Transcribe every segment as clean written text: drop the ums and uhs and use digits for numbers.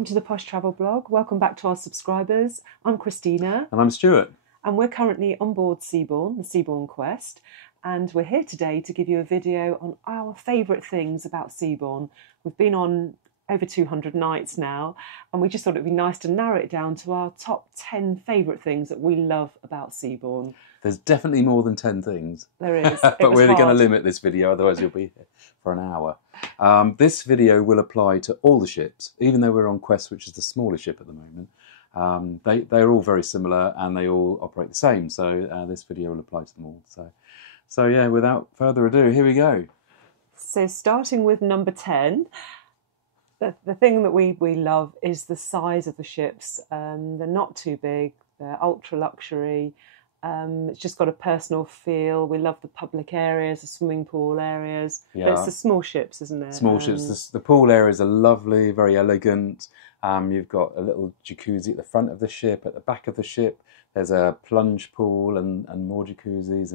Welcome to the Posh Travel Blog. Welcome back to our subscribers. I'm Christina. And I'm Stuart. And we're currently on board Seabourn, the Seabourn Quest. And we're here today to give you a video on our favourite things about Seabourn. We've been on over 200 nights now, and we just thought it'd be nice to narrow it down to our top 10 favourite things that we love about Seabourn. There's definitely more than 10 things. There is. But we're going to limit this video, otherwise you'll be here for an hour. This video will apply to all the ships, even though we're on Quest, which is the smaller ship at the moment. They're all very similar and they all operate the same, so this video will apply to them all. So yeah, without further ado, here we go. So starting with number 10, the thing that we love is the size of the ships. They're not too big, they're ultra luxury. It's just got a personal feel. We love the public areas, the swimming pool areas. Yeah. But it's the small ships, isn't it? Small ships. The pool areas are lovely, very elegant. You've got a little jacuzzi at the front of the ship. At the back of the ship, there's a plunge pool and more jacuzzis.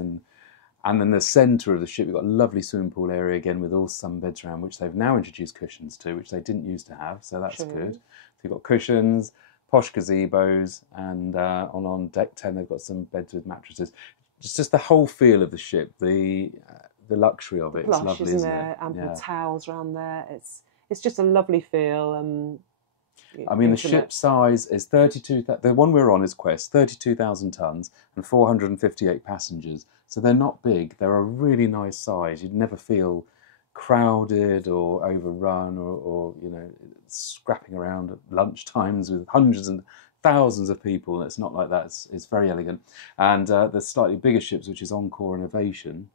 And then the centre of the ship, you've got a lovely swimming pool area again with all sunbeds around, which they've now introduced cushions to, which they didn't used to have. So that's good. So you've got cushions, posh gazebos, and on deck 10 they've got some beds with mattresses. It's just the whole feel of the ship, the luxury of it. Plush, it's lovely, isn't it? Ample towels around there. It's just a lovely feel. I mean, the ship size is 32. The one we're on is Quest, 32,000 tons and 458 passengers. So they're not big. They're a really nice size. You'd never feel crowded or overrun or you know, scrapping around at lunch times with hundreds and thousands of people. It's not like that. It's very elegant. And the slightly bigger ships, which is Encore Innovation,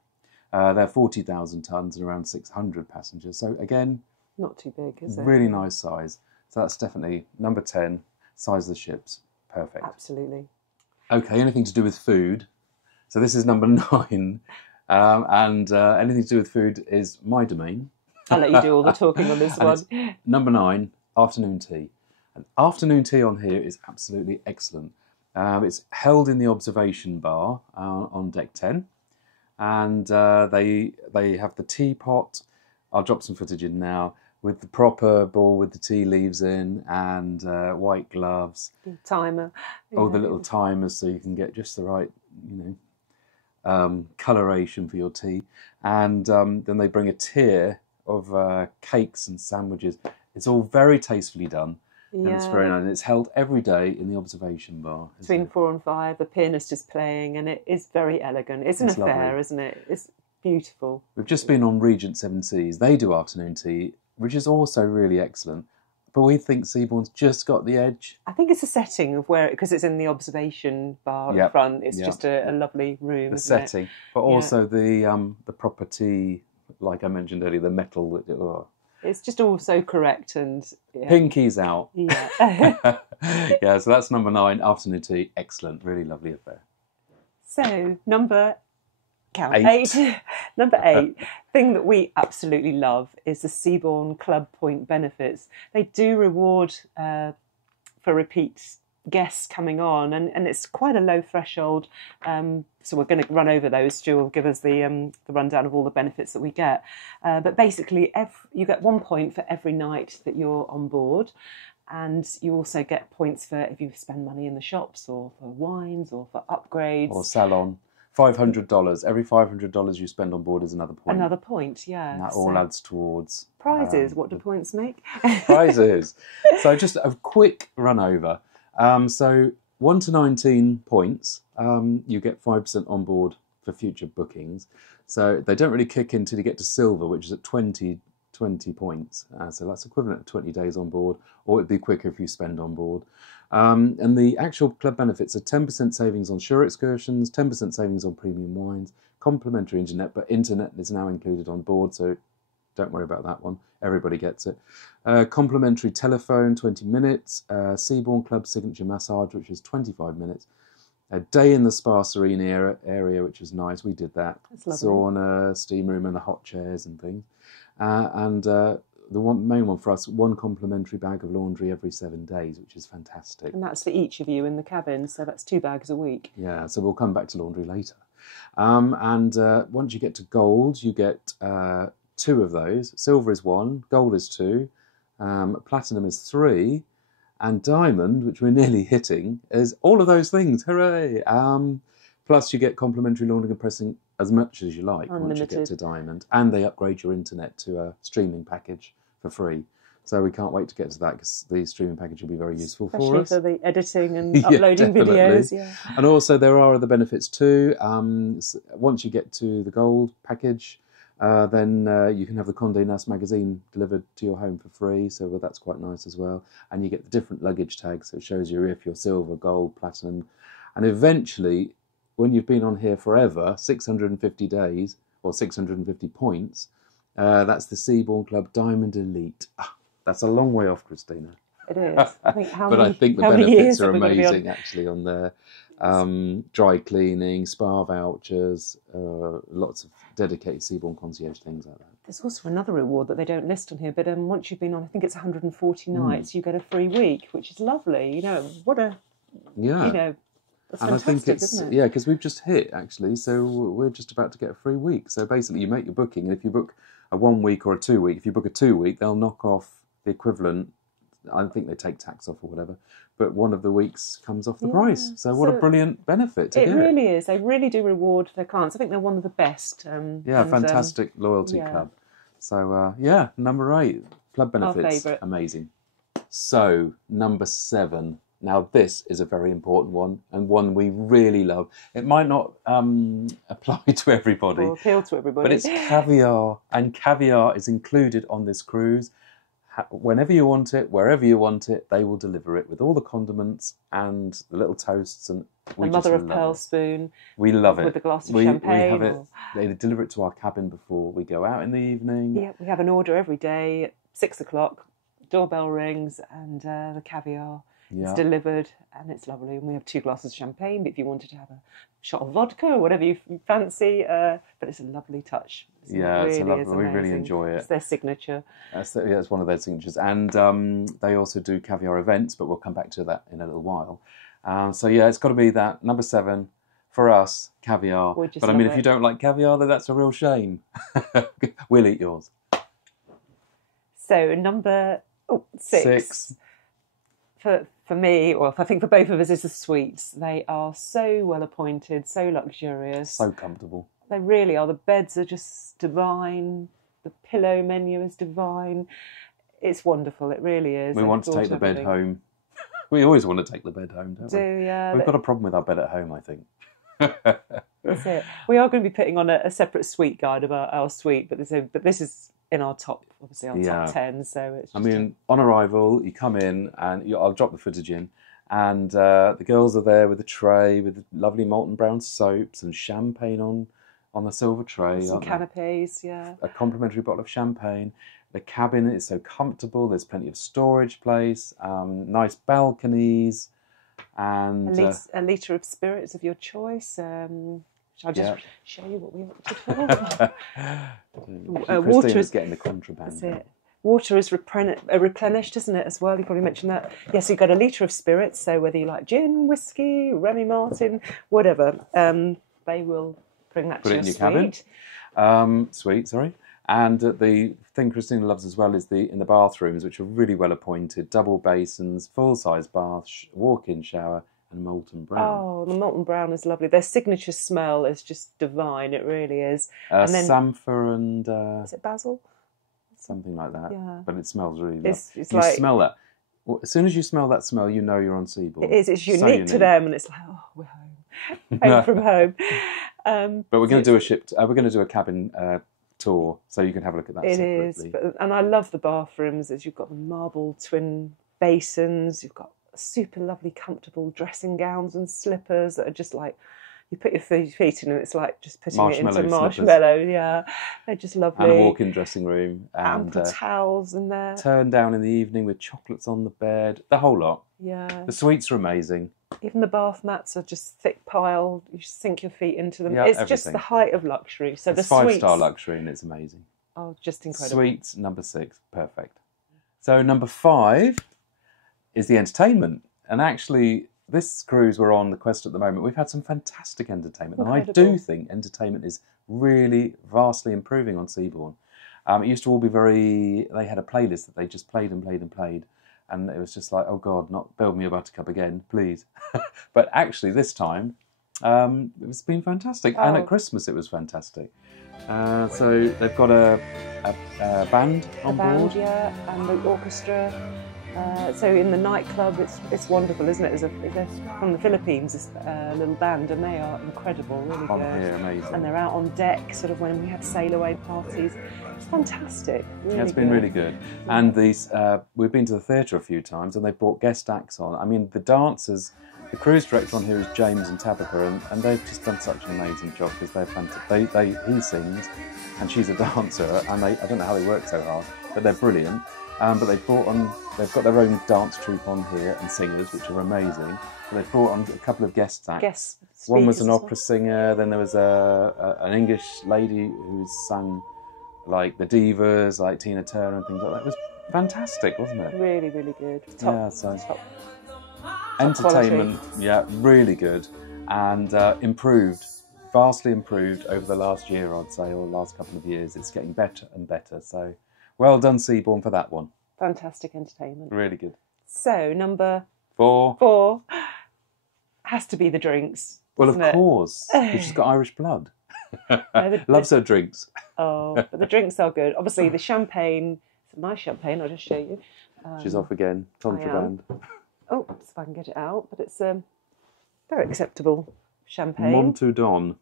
they're 40,000 tons and around 600 passengers. So again, not too big, is it? Really nice size. So that's definitely number 10, size of the ships. Perfect. Absolutely. Okay, anything to do with food. So this is number 9. And anything to do with food is my domain. I'll let you do all the talking on this one. Number 9, afternoon tea. And afternoon tea on here is absolutely excellent. It's held in the observation bar on deck 10. And they have the teapot. I'll drop some footage in now, with the proper bowl with the tea leaves in and white gloves. The timer. Oh, the little timers, so you can get just the right, you know, coloration for your tea. And then they bring a tier of cakes and sandwiches. It's all very tastefully done. And it's very nice. And it's held every day in the observation bar. Between 4 and 5, the pianist is playing, and it is very elegant. It's an affair, lovely, isn't it? It's beautiful. We've just been on Regent Seven Seas. They do afternoon tea, which is also really excellent. But we think Seabourn's just got the edge. I think it's a setting of where, because it's in the observation bar in front, it's just a lovely room, the isn't setting. It? But also the proper tea, like I mentioned earlier, the metal. It's just all so correct and... Pinkies out. Yeah. Yeah, so that's number 9, afternoon tea. Excellent, really lovely affair. So, number 8. Number 8, thing that we absolutely love is the Seabourn Club Point benefits. They do reward for repeat guests coming on, and it's quite a low threshold. So we're going to run over those. Stu will give us the rundown of all the benefits that we get. But basically, you get 1 point for every night that you're on board. And you also get points for if you spend money in the shops or for wines or for upgrades. Or salon. $500. Every $500 you spend on board is another point. Another point, yeah. And that all adds towards... Prizes. What do points make? Prizes. So just a quick run over. So 1 to 19 points, you get 5% on board for future bookings. So they don't really kick in until you get to silver, which is at 20 points. So that's equivalent to 20 days on board, or it'd be quicker if you spend on board. And the actual club benefits are 10% savings on shore excursions, 10% savings on premium wines, complimentary internet, but internet is now included on board, so don't worry about that one. Everybody gets it. Complimentary telephone, 20 minutes. Seabourn Club signature massage, which is 25 minutes. A day in the spa serene area, which was nice. We did that. Sauna, steam room, and the hot chairs and things. And the main one for us, 1 complimentary bag of laundry every 7 days, which is fantastic. And that's for each of you in the cabin, so that's 2 bags a week. Yeah, so we'll come back to laundry later. And once you get to gold, you get 2 of those. Silver is 1, gold is 2, platinum is 3, And Diamond, which we're nearly hitting, is all of those things. Hooray! Plus, you get complimentary laundering and pressing as much as you like once you get to Diamond. And they upgrade your internet to a streaming package for free. So we can't wait to get to that because the streaming package will be very useful for us. Especially for the editing and uploading videos. Yeah. And also there are other benefits too. Once you get to the gold package, then you can have the Condé Nast magazine delivered to your home for free. So that's quite nice as well. And you get the different luggage tags. So it shows you if you're silver, gold, platinum. And eventually, when you've been on here forever, 650 days or 650 points, that's the Seabourn Club Diamond Elite. That's a long way off, Christina. It is. I think I think the benefits are amazing, actually, on there. Dry cleaning, spa vouchers, lots of dedicated Seabourn concierge things like that. There's also another reward that they don't list on here, but once you've been on, I think it's 140 nights, you get a free week, which is lovely. You know, what a, you know, that's and fantastic, I think it's, isn't it? yeah, because we've just hit, actually, so we're just about to get a free week. So basically, you make your booking, and if you book a 1 week or a 2 week, if you book a 2 week, they'll knock off the equivalent. I think they take tax off or whatever, but one of the weeks comes off the price. So what a brilliant benefit to get. It really is. They really do reward their clients. I think they're one of the best. Fantastic loyalty club. So, number 8, club benefits. Amazing. So, number 7. Now, this is a very important one and one we really love. It might not apply to everybody. Or appeal to everybody. But it's caviar, and caviar is included on this cruise. Whenever you want it, wherever you want it, they will deliver it with all the condiments and the little toasts. And the mother of pearl spoon. We love it. With a glass of champagne. We have it. They deliver it to our cabin before we go out in the evening. Yeah, we have an order every day at 6 o'clock. Doorbell rings and the caviar is delivered, and it's lovely. And we have 2 glasses of champagne, but if you wanted to have a shot of vodka or whatever you fancy, but it's a lovely touch. It's lovely. We really enjoy it. It's their signature. It's one of their signatures. And they also do caviar events, but we'll come back to that in a little while. It's got to be that. Number 7, for us, caviar. But I mean, if you don't like caviar, then that's a real shame. We'll eat yours. So, number 6. For me, or I think for both of us, is the suites. They are so well appointed, so luxurious. So comfortable. They really are. The beds are just divine. The pillow menu is divine. It's wonderful. It really is. We want to take the bed home. We always want to take the bed home, don't we? Yeah. We've got a problem with our bed at home, I think. That's it. We are going to be putting on a separate suite guide about our suite, but this is in our top, obviously our top 10. So it's. Just on arrival, you come in, and I'll drop the footage in, and the girls are there with a tray with lovely molten brown soaps and champagne on the silver tray. Some canapes, A complimentary bottle of champagne. The cabin is so comfortable. There's plenty of storage place. Nice balconies, and a litre of spirits of your choice. Shall I just show you what we opted for? Water is getting the contraband. That's it. Water is replenished, isn't it, as well? You probably mentioned that. Yes, you've got a litre of spirits, so whether you like gin, whiskey, Remy Martin, whatever, they will bring that to your suite. Suite, sorry. And the thing Christina loves as well is in the bathrooms, which are really well appointed, double basins, full-size bath, walk-in shower, and molten brown. Oh, the molten brown is lovely. Their signature smell is just divine. It really is. And then samphire and... is it basil? Something like that. Yeah. But it smells really lovely. It's you smell that. Well, as soon as you smell that smell, you know you're on Seabourn. It is. It's unique to them, and it's like, oh, we're home. Home from home. But we're going to do we're going to do a cabin tour, so you can have a look at that separately. It is. And I love the bathrooms, as you've got the marble twin basins, you've got super lovely, comfortable dressing gowns and slippers that are just like, you put your feet in and it's like just putting it into marshmallow. Yeah, they're just lovely. And a walk-in dressing room. And ample towels in there. Turn down in the evening with chocolates on the bed. The whole lot. Yeah. The suites are amazing. Even the bath mats are just thick piled. You sink your feet into them. Yeah, it's just the height of luxury. So it's the 5-star luxury, and it's amazing. Oh, just incredible. Suites number 6, perfect. So number 5 is the entertainment. And actually, this cruise we're on, the Quest at the moment, we've had some fantastic entertainment. Incredible. And I do think entertainment is really vastly improving on Seabourn. It used to all be they had a playlist that they just played and played and played. And it was just like, oh God, not build me a buttercup again, please. But actually this time, it's been fantastic. And at Christmas it was fantastic. So they've got a band on board. Yeah, and the orchestra. So in the nightclub, it's wonderful, isn't it? They're from the Philippines, this little band, and they are incredible, really good. Yeah, amazing. And they're out on deck, sort of when we have sail away parties. It's fantastic. Really yeah, it's been really good. And these, we've been to the theatre a few times, and they've brought guest acts on. I mean, the dancers, the cruise director on here is James and Tabitha, and they've just done such an amazing job because they're fantastic. He sings, and she's a dancer, and I don't know how they work so hard, but they're brilliant. But they've got their own dance troupe on here and singers, which are amazing. But they've brought on a couple of guest acts. One was an opera singer, then there was an English lady who sung like the divas, like Tina Turner and things like that. It was fantastic, wasn't it? Really, really good. Top entertainment, quality. yeah, really good. And vastly improved over the last year, I'd say, or last couple of years. It's getting better and better. So well done, Seabourn, for that one. Fantastic entertainment. Really good. So, number 4 has to be the drinks. Well, of course. She's got Irish blood. Loves her drinks. Oh, but the drinks are good. Obviously, the champagne, it's my champagne, I'll just show you. She's off again. Contraband. Oh, if I can get it out. But it's very acceptable champagne. Montaudon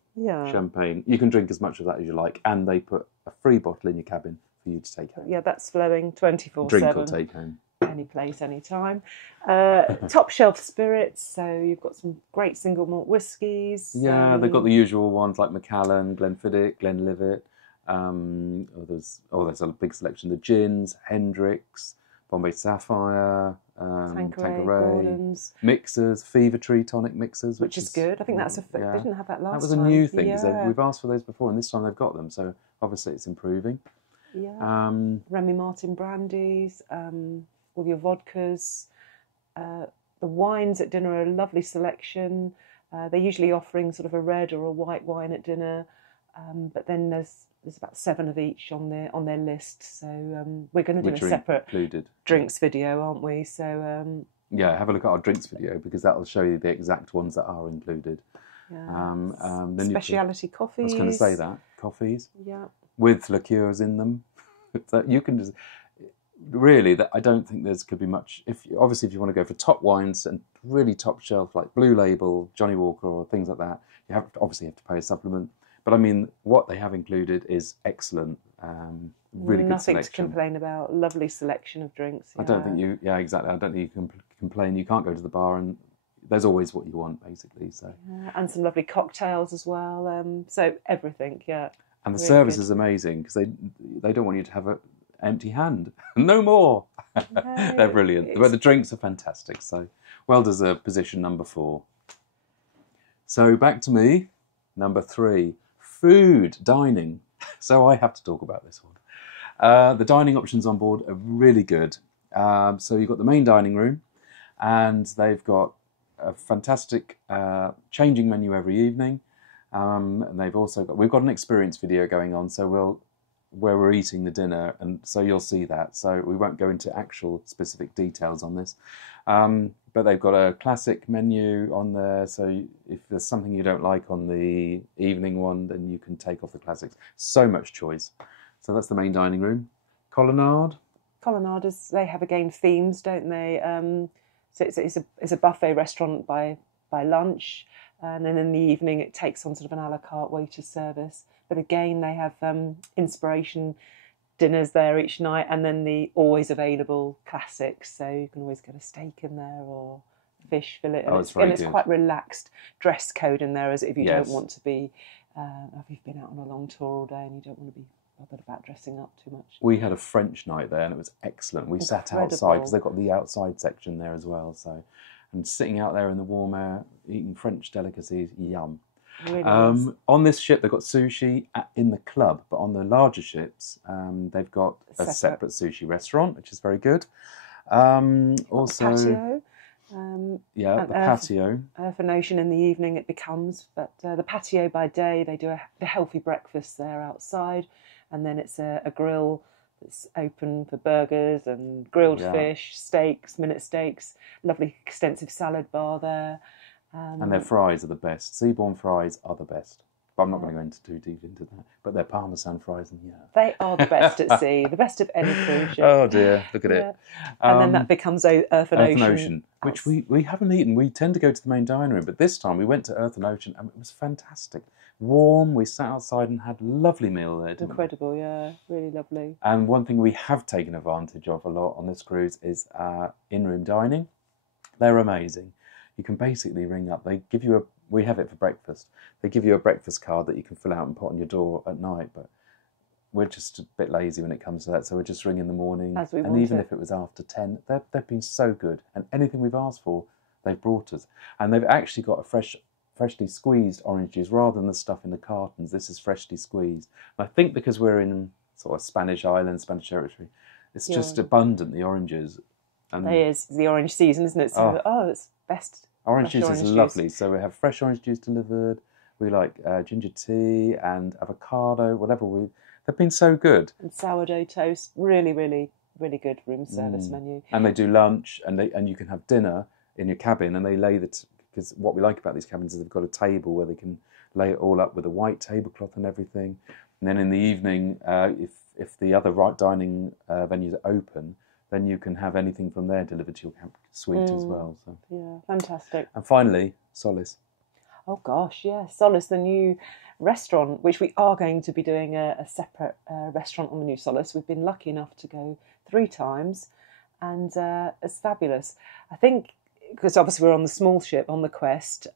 champagne. You can drink as much of that as you like, and they put a free bottle in your cabin for you to take home. Yeah, that's flowing 24/7. Drink or take home. Any place, any time. Top shelf spirits, so you've got some great single malt whiskies. Yeah, they've got the usual ones like Macallan, Glenfiddich, Glenlivet. There's a big selection. The gins, Hendricks, Bombay Sapphire, Tanqueray, mixers, Fever Tree tonic mixers, which is good. I think that's they didn't have that last time. That was a new thing because we've asked for those before, and this time they've got them. So obviously it's improving. Yeah. Remy Martin brandies, all your vodkas, the wines at dinner are a lovely selection. They're usually offering sort of a red or a white wine at dinner, but then there's about 7 of each on their list. So we're going to do a separate drinks video, aren't we? So yeah, have a look at our drinks video because that will show you the exact ones that are included. Yeah. Then speciality coffees. I was going to say that coffees. Yeah. With liqueurs in them. So you can just really. I don't think could be much. If you want to go for top wines and really top shelf like Blue Label, Johnny Walker, or things like that, you have to pay a supplement. But I mean, what they have included is excellent. Really good selection. Nothing to complain about. Lovely selection of drinks. Yeah. I don't think you. Yeah, exactly. I don't think you can complain. You can't go to the bar and there's always what you want, basically. So and some lovely cocktails as well. So everything. Yeah. And the service is amazing because they don't want you to have an empty hand. No more. No, they're brilliant. But the drinks are fantastic. So well deserved position number 4. So back to me, number 3, food, dining. So I have to talk about this one. The dining options on board are really good. So you've got the main dining room, and they've got a fantastic changing menu every evening. And we've got an experience video going on, so where we're eating the dinner, and so you'll see that. So we won't go into actual specific details on this, but they've got a classic menu on there. So if there's something you don't like on the evening one, then you can take off the classics. So much choice. So that's the main dining room. Colonnade is they have again themes, don't they? So it's a buffet restaurant by lunch. And then in the evening, it takes on sort of an a la carte waiter service. But again, they have inspiration dinners there each night, and then the always available classics. So you can always get a steak in there or fish fillet. And it's quite relaxed dress code in there, as if you don't want to be. If you've been out on a long tour all day and you don't want to be bothered about dressing up too much. We had a French night there, and it was excellent. We sat outside because they've got the outside section there as well. So. And sitting out there in the warm air, eating French delicacies, yum. Really nice. On this ship, they've got sushi in the club, but on the larger ships, they've got a separate sushi restaurant, which is very good. Also, patio. The patio. For Notion in the evening it becomes, but the patio by day, they do the healthy breakfast there outside, and then it's a grill that's open for burgers and grilled Yeah. fish, steaks, minute steaks. Lovely extensive salad bar there. And their fries are the best. Seabourn fries are the best. But I'm not going to go into too deep into that. But their Parmesan fries, and They are the best at sea, the best of any cruise ship. Oh dear, look at it. And then that becomes Earth and Ocean. Which we haven't eaten. We tend to go to the main dining room, but this time we went to Earth and Ocean, and it was fantastic. Warm, we sat outside and had a lovely meal there, didn't Incredible, yeah, really lovely. And one thing we have taken advantage of a lot on this cruise is in-room dining. They're amazing. You can basically ring up. They give you we have it for breakfast. They give you a breakfast card that you can fill out and put on your door at night, but we're just a bit lazy when it comes to that, so we just ring in the morning. And even if it was after 10, they've been so good. And anything we've asked for, they've brought us. And they've actually got a freshly squeezed orange juice rather than the stuff in the cartons. This is freshly squeezed. And I think because we're in sort of Spanish island, Spanish territory, it's just abundant, the oranges. And it is the orange season, isn't it? So, it's best. Orange juice is lovely. So we have fresh orange juice delivered. We like ginger tea and avocado, whatever they've been so good. And sourdough toast, really, really, really good room service menu. And they do lunch, and you can have dinner in your cabin, and they lay because what we like about these cabins is they've got a table where they can lay it all up with a white tablecloth and everything. And then in the evening, if the other dining venues are open, then you can have anything from there delivered to your suite as well. So. Yeah, fantastic. And finally, Solace. Oh gosh, yeah, Solace, the new restaurant, which we are going to be doing a separate restaurant on the new Solace. We've been lucky enough to go 3 times, and it's fabulous. I think, because obviously we're on the small ship, on the Quest,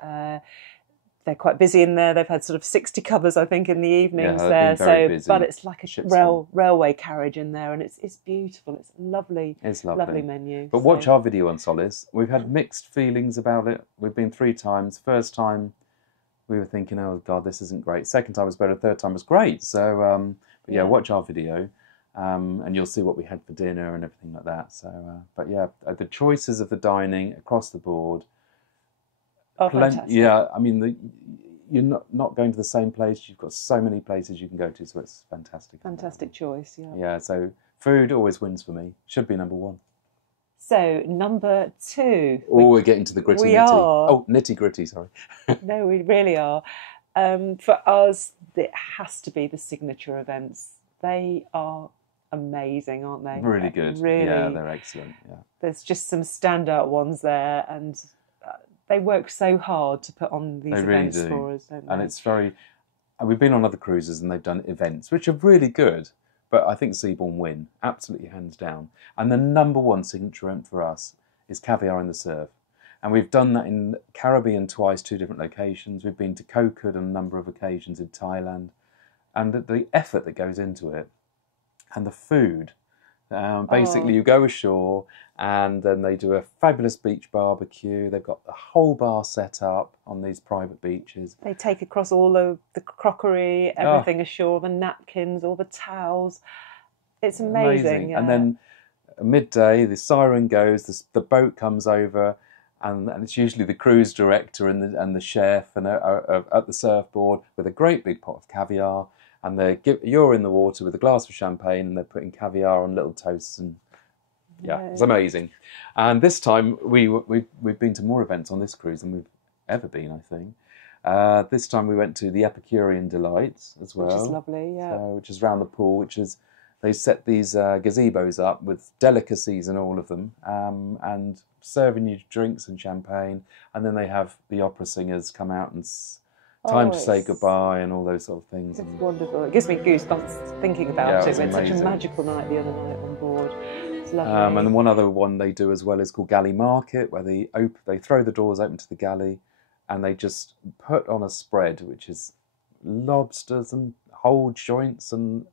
they're quite busy in there. They've had sort of 60 covers, I think, in the evenings there. So, busy. But it's like a railway carriage in there, and it's beautiful. It's lovely. It's lovely menu. But watch our video on Solace. We've had mixed feelings about it. We've been 3 times. First time, we were thinking, oh God, this isn't great. Second time was better. Third time was great. So, but yeah, watch our video, and you'll see what we had for dinner and everything like that. So, but yeah, the choices of the dining across the board. Oh, fantastic. Yeah, I mean, you're not going to the same place. You've got so many places you can go to, so it's fantastic. Fantastic choice, yeah. Yeah, so food always wins for me. Should be number 1. So, number 2. Oh, we're getting to the gritty. We are. Oh, nitty-gritty, sorry. No, we really are. For us, it has to be the signature events. They are amazing, aren't they? Really good. Really. Yeah, they're excellent. Yeah. There's just some standout ones there, and they work so hard to put on these events really for us, don't they? And it's very... We've been on other cruises and they've done events, which are really good, but I think Seabourn win, absolutely hands down. And the number 1 signature event for us is caviar in the surf. And we've done that in Caribbean twice, 2 different locations. We've been to Kokad on a number of occasions in Thailand. And the effort that goes into it, and the food... basically, you go ashore and then they do a fabulous beach barbecue. They've got the whole bar set up on these private beaches. They take across all the crockery, everything ashore, the napkins, all the towels. It's amazing. Yeah. And then at midday, the siren goes, the boat comes over, and it's usually the cruise director and the chef and at the surfboard with a great big pot of caviar. And you're in the water with a glass of champagne, and they're putting caviar on little toasts, and it's amazing. And this time we've been to more events on this cruise than we've ever been, I think. This time we went to the Epicurean Delights as well, which is lovely, yeah. Which is round the pool, they set these gazebos up with delicacies in all of them, and serving you drinks and champagne, and then they have the opera singers come out and. Time to say goodbye and all those sort of things. It's wonderful. It gives me goosebumps thinking about it. We had such a magical night the other night on board. It's lovely. And one other one they do as well is called Galley Market, where they throw the doors open to the galley and they just put on a spread, which is lobsters and whole joints and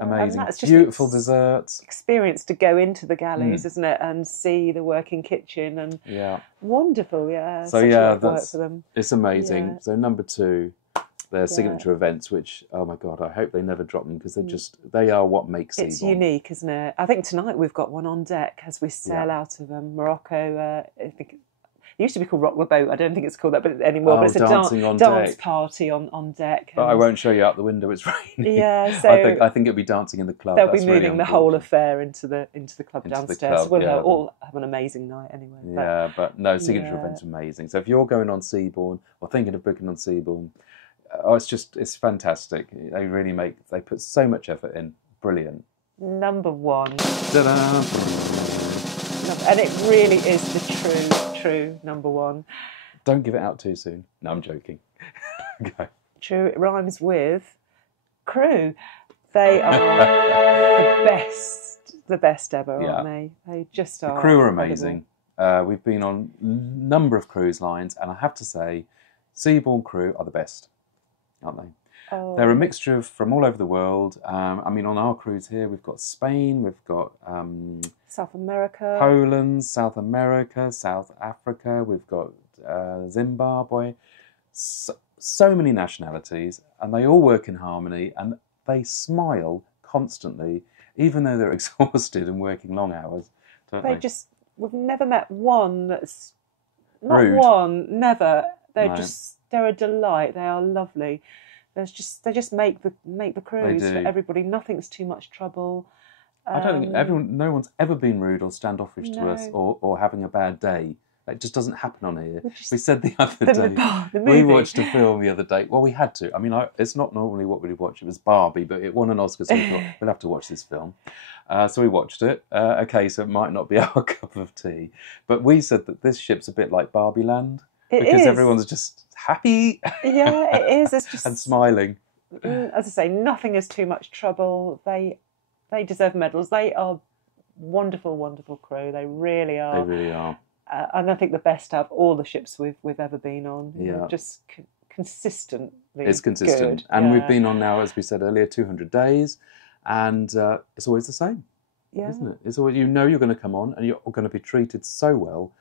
amazing, and beautiful desserts. Experience to go into the galleys, isn't it, and see the working kitchen and wonderful, yeah. So work for them. It's amazing. Yeah. So number 2, their signature events, which oh my God, I hope they never drop them because they are what makes Seabourn. It's unique, isn't it? I think tonight we've got one on deck as we sail out of Morocco. I think used to be called Rock the Boat. I don't think it's called that anymore. But it's a dancing on dance deck. Party on deck. But I won't show you out the window. It's raining. Yeah, so I think it'll be dancing in the club. they'll That's be moving really the whole unfortunate. affair into the club Into the downstairs. club, We'll yeah. all have an amazing night anyway. Yeah, but no, signature Yeah. events are amazing. So if you're going on Seabourn or thinking of booking on Seabourn, it's fantastic. They put so much effort in. Brilliant. Number 1. Ta-da! And it really is the true number 1. Don't give it out too soon. No, I'm joking. Okay. True, it rhymes with Crew. They are the best ever, Yeah. aren't they? They just are. The crew are incredible. amazing. We've been on a number of cruise lines, and I have to say, Seabourn crew are the best, aren't they? Oh. They're a mixture from all over the world. I mean, on our cruise here, we've got Spain, we've got South America, Poland, South America, South Africa, we've got Zimbabwe. So many nationalities, and they all work in harmony, and they smile constantly, even though they're exhausted and working long hours, don't they? We've never met one that's not Rude. one, never. No. They're a delight. They are lovely. They just make the cruise do. for everybody. Nothing's too much trouble. I don't think no one's ever been rude or standoffish to us or having a bad day. It just doesn't happen on here. We said the other day, the we movie. watched a film the other day. Well, we had to. I mean, it's not normally what we'd watch. It was Barbie, but it won an Oscar, so we thought we'll have to watch this film. So we watched it. Okay, so it might not be our cup of tea, but we said that this ship's a bit like Barbie Land because everyone's just happy. Yeah, it is. It's just and smiling. As I say, nothing is too much trouble. They deserve medals. They are wonderful, wonderful crew. They really are. They really are. And I think the best out of all the ships we've ever been on. Yeah. Just consistently. It's consistent. Good. And yeah. we've been on now, as we said earlier, 200 days. And it's always the same, isn't it? It's always, you're going to come on and you're going to be treated so well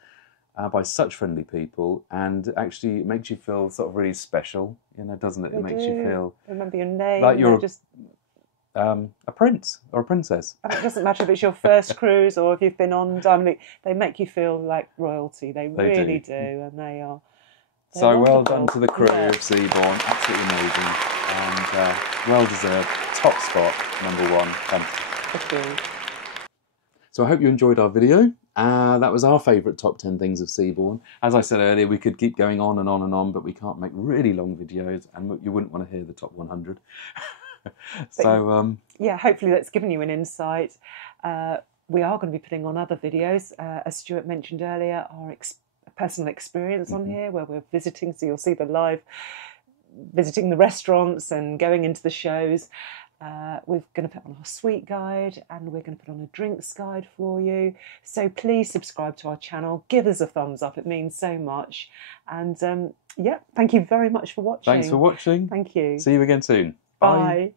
by such friendly people. And actually it makes you feel sort of really special, doesn't it? It makes you feel... Remember your name. Like you're just... a prince or a princess. And it doesn't matter if it's your first cruise or if you've been on Diamond. They make you feel like royalty. They really do, and they are. So wonderful. well done to the crew of Seabourn. Absolutely amazing, and well deserved. Top spot, number 1. Fantastic. So I hope you enjoyed our video. That was our favourite top 10 things of Seabourn. As I said earlier, we could keep going on and on and on, but we can't make really long videos, and you wouldn't want to hear the top 100. So hopefully that's given you an insight. We are going to be putting on other videos, as Stuart mentioned earlier, our personal experience on here where we're visiting, so you'll see the live visiting the restaurants and going into the shows. We're going to put on our sweet guide, and we're going to put on a drinks guide for you, so please subscribe to our channel, give us a thumbs up, it means so much. And thank you very much for watching. Thanks for watching. Thank you. See you again soon. Bye.